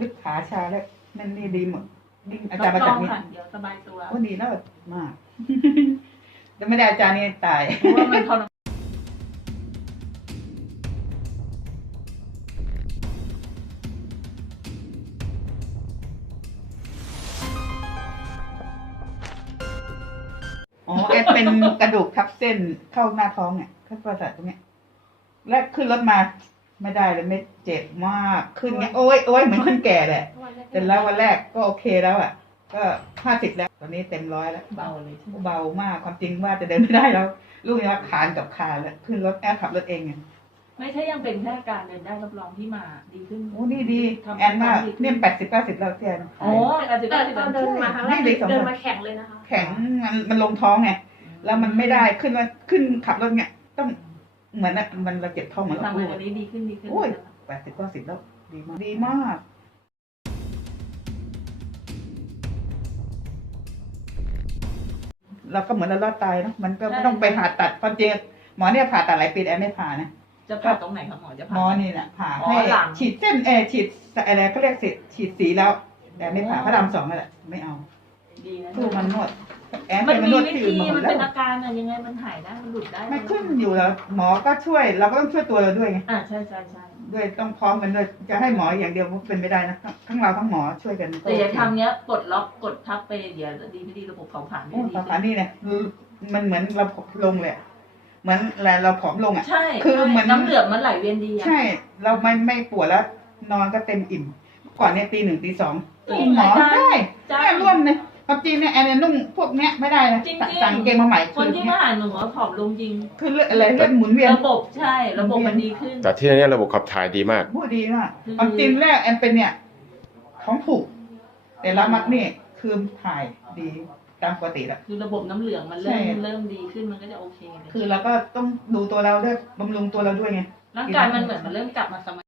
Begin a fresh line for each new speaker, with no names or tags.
ลึกขาชาแล้วนั่นนี่ดีหมดนี่อา
รั
จารย์
บ
มา
ร
จา
อก ง
นี้
ค่ะเดี๋ยวสบายตัว
โอ้ดีแล้วมาก แต่ไม่ได้อาจารย์นี่ตาย
เพราะว่ามันทรมาน
อ๋อแอดเป็นกระดูกทับเส้นเข้าหน้าท้องเนี่ยเข้าประสาทตรงเนี้ยแล้วขึ้นรถมาไม่ได้เลยไม่เจ็บมากขึ้นเงี้ยโอ้ยเหมือนคนแก่แหละแต่แล้ววันแรกก็โอเคแล้วอ่ะ ก็50แล้วตอนนี้เต็ม100แล้ว
เบาเลยใช่ไหม
เบามากความจริงว่าจะเดินไม่ได้แล้ว ลูกเนี่ยว่าคานกับคานแล้วขึ้นรถแอดขับรถเองไง
ไม่ใช่ยังเป็นแค่การเดินได้รับรองที่มาดีขึ้น
โอ้นี่ดี
ทำ
แอนว่า
ดีขึ้
เนี่ย80-90แล้วแอน
โอ้อาจจะ
แต่
ได้
ตอนเดินมาครั้งแรกเดินมาแข็งเลยนะคะ
แข็งมันลงท้องไงแล้วมันไม่ได้ขึ้นขับรถเนี่ยต้องเหมือนมันเราเจ็บท้องเหมือนเรา
ทำ
พู
ให้
ด
วันนี้ดีขึ้นดีขึ้น
โอ้ย 80-90แล้วดีมากเราก็เหมือนเรารอดตายเนาะมันก็ไม่ต้องไปผ่าตัดความจริงหมอเนี่ยผ่าตัดหลายปีแอนไม่ผ่านะ
จะผ่าตรงไหนครับหมอจะผ่า
หมอนี่แหละผ่า
อ๋อ
ให้
หลัง
ฉีดเส้นฉีดอะไรก็เรียกฉีดสีแล้วแต่ไม่ผ่าพระราม2นั่นแหละไม่เอา
ดีนะ
สู้มันนวดแอน
มัน
เป็น
มี
นวด
วิ
ที่
ธี
อื่นมาหม
มั
ด
น
แล้
เป็น
ว
อาการอะยังไงมันหายได้มันหลุดได้
ไม่ขึ้นอยู่แล้วหมอก็ช่วยเราก็ต้องช่วยตัวเราด้วยไง
ใช่ใช่
ด้วยต้องพร้อมกันด้วยจะให้หมออย่างเดียวมันเป็นไม่ได้นะทั้งเราทั้งหมอช่วยกัน
แต่อย่าทำเนี้ยปลดล็อกกดทับไปเดี๋ยวดีไม่ดีระบบเผาผลาญไม่
โอ้
ดี
ภาษานี่เนี่ยมันเหมือนเราผอมลงเลยเหมือนเราผอมลงอ่ะ
ใช่
คือเหมือน
น้ำเหลืองมันไหลเวียนดีอะ
ใช่เราไม่ปวดแล้วนอนก็เต็มอิ่มก่อนเนี่ยตี 1 ตี 2
จริง
หมอ
อาจารย์
ได้
ใช่
แม่ร่วมเนี่ยความจริงเนี่ยแอนนุ่งพวกเนี้ยไม่ได้นะ
จริงๆ
สั่งเกงมาใหม่
คนที่มาหาหนูว่าผอมลงจริง
คือเลือดอะไรเลือดหมุนเวียน
ระบบใช่ระบบมันดีขึ้น
แต่ที่นี่ระบบขับถ่ายดีมาก
พูดดีมาก
อืม
ความจริงแรกแอนเป็นเนี่ยท้องผูกแต่ละมัดนี่คือถ่ายดีตามปกติแล้ว
คือระบบน้ำเหลืองมัน
ใช่
เริ่มดีขึ้นมันก็จะโอเคเลย
คือเราก็ต้องดูตัวเราด้วยบำรุงตัวเราด้วยไง
ร่างกายมันเหมือนมันเริ่มกลับมาสม